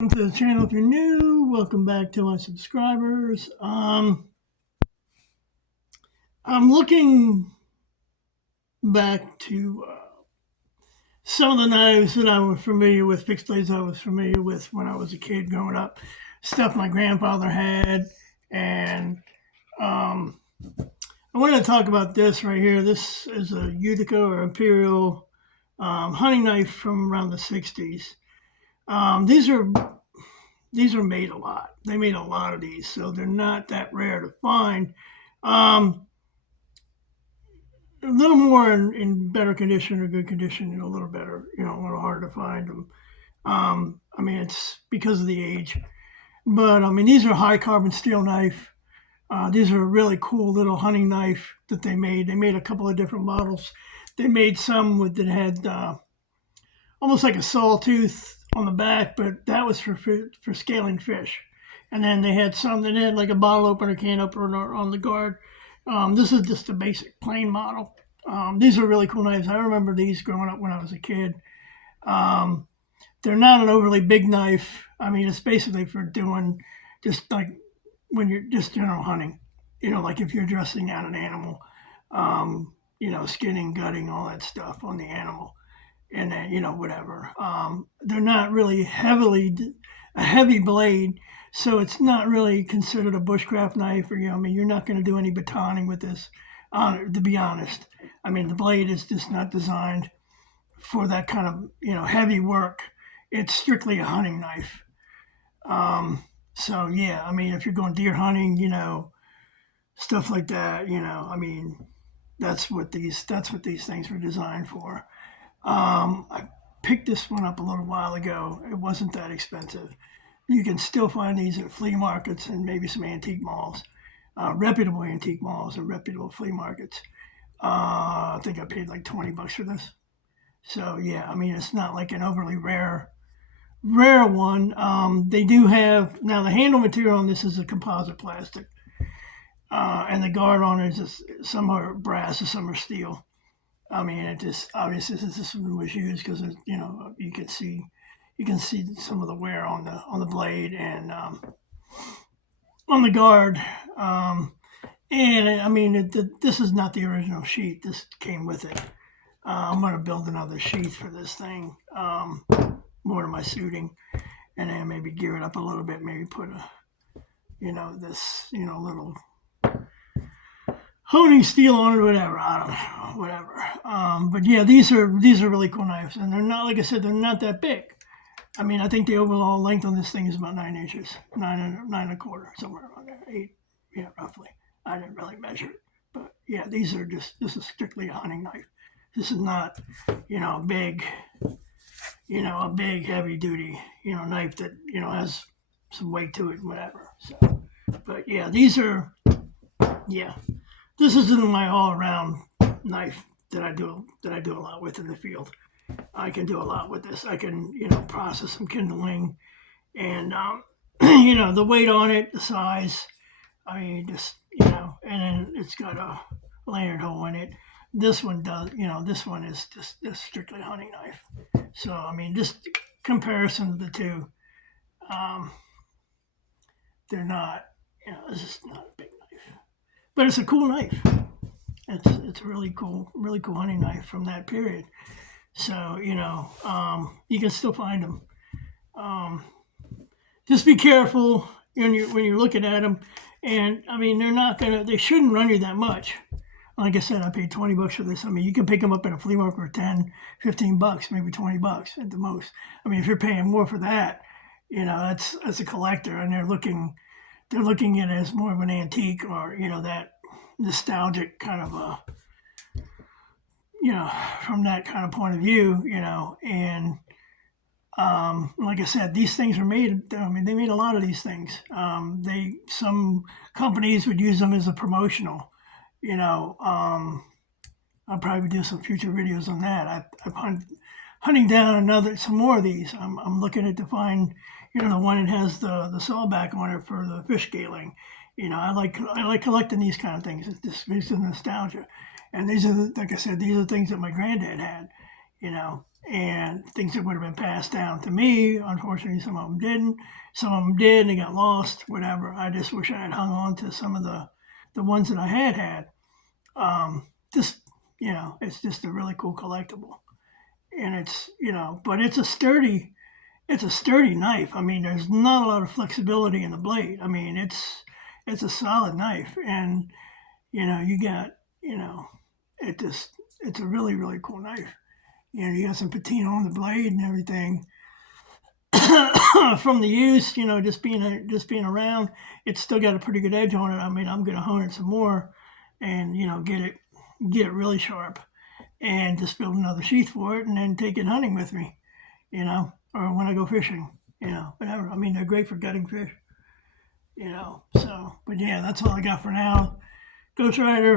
Welcome to the channel if you're new. Welcome back to my subscribers. I'm looking back to some of the knives that I was familiar with, fixed blades I was familiar with when I was a kid growing up, stuff my grandfather had, and I wanted to talk about this right here. This is a Utica or Imperial hunting knife from around the 60s. These are made a lot. They made a lot of these, so they're not that rare to find. A little more in better condition or good condition, and a little better, a little harder to find them. It's because of the age. But, these are high carbon steel knife. These are a really cool little hunting knife that they made. They made a couple of different models. They made some that had almost like a sawtooth on the back, but that was for scaling fish. And then they had some that had like a bottle opener, can opener on the guard. This is just a basic plain model. These are really cool knives. I remember these growing up when I was a kid. They're not an overly big knife. It's basically for doing just like when you're just general hunting. Like if you're dressing out an animal, skinning, gutting, all that stuff on the animal. And then, whatever. They're not really a heavy blade, so it's not really considered a bushcraft knife, or you're not going to do any batoning with this. To be honest, the blade is just not designed for that kind of heavy work. It's strictly a hunting knife. So yeah, if you're going deer hunting, stuff like that, that's what these things were designed for. I picked this one up a little while ago. It wasn't that expensive. You can still find these at flea markets and maybe some antique malls, reputable antique malls or reputable flea markets. I think I paid like $20 for this. So yeah, it's not like an overly rare one. They do have now the handle material on this is a composite plastic, and the guard on it is some are brass and some are steel. It just obviously this one was used because you can see some of the wear on the blade and on the guard. This is not the original sheath. This came with it. I'm gonna build another sheath for this thing, more to my suiting, and then maybe gear it up a little bit. Maybe put little honing steel on it or whatever. I don't know, whatever. But yeah, these are really cool knives, and they're not, like I said, they're not that big. I think the overall length on this thing is about 9 inches, nine and a quarter, somewhere around there, 8, yeah, roughly. I didn't really measure it, but yeah, this is strictly a hunting knife. This is not, a big heavy duty, knife that has some weight to it, whatever. So, but yeah, yeah. This isn't my all-around knife that I do a lot with in the field. I can do a lot with this. I can, process some kindling, and the weight on it, the size. And then it's got a lanyard hole in it. This one does, this one is just strictly hunting knife. So just comparison of the two, they're not, this is not a big knife. But it's a cool knife. It's a really cool hunting knife from that period. So you can still find them. Just be careful when you're looking at them. And they shouldn't run you that much. Like I said, I paid $20 for this. You can pick them up at a flea market for $10, $15, maybe $20 at the most. If you're paying more for that, that's a collector, and they're looking at it as more of an antique, or that nostalgic kind of from that kind of point of view, and like I said, these things are made. They made a lot of these things. Some companies would use them as a promotional. I'll probably do some future videos on that. I'm hunting down some more of these. I'm looking to find, the one that has the sawback on it for the fish scaling. I like collecting these kind of things. It's just nostalgia, and these are, like I said, these are things that my granddad had. and things that would have been passed down to me. Unfortunately, some of them didn't. Some of them did, and they got lost. Whatever. I just wish I had hung on to some of the ones that I had. Just it's just a really cool collectible, and but it's a sturdy knife. I mean, there's not a lot of flexibility in the blade. I mean, it's a solid knife, and you got it just it's a really really cool knife. You got some patina on the blade and everything. From the use, just being around, it's still got a pretty good edge on it. I mean, I'm gonna hone it some more, and get it really sharp, and just build another sheath for it, and then take it hunting with me, or when I go fishing, whatever. I mean, they're great for gutting fish, So, but yeah, that's all I got for now. Ghost Rider,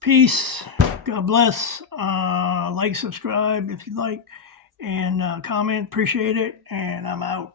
peace. God bless. Like, subscribe if you like, and comment. Appreciate it. And I'm out.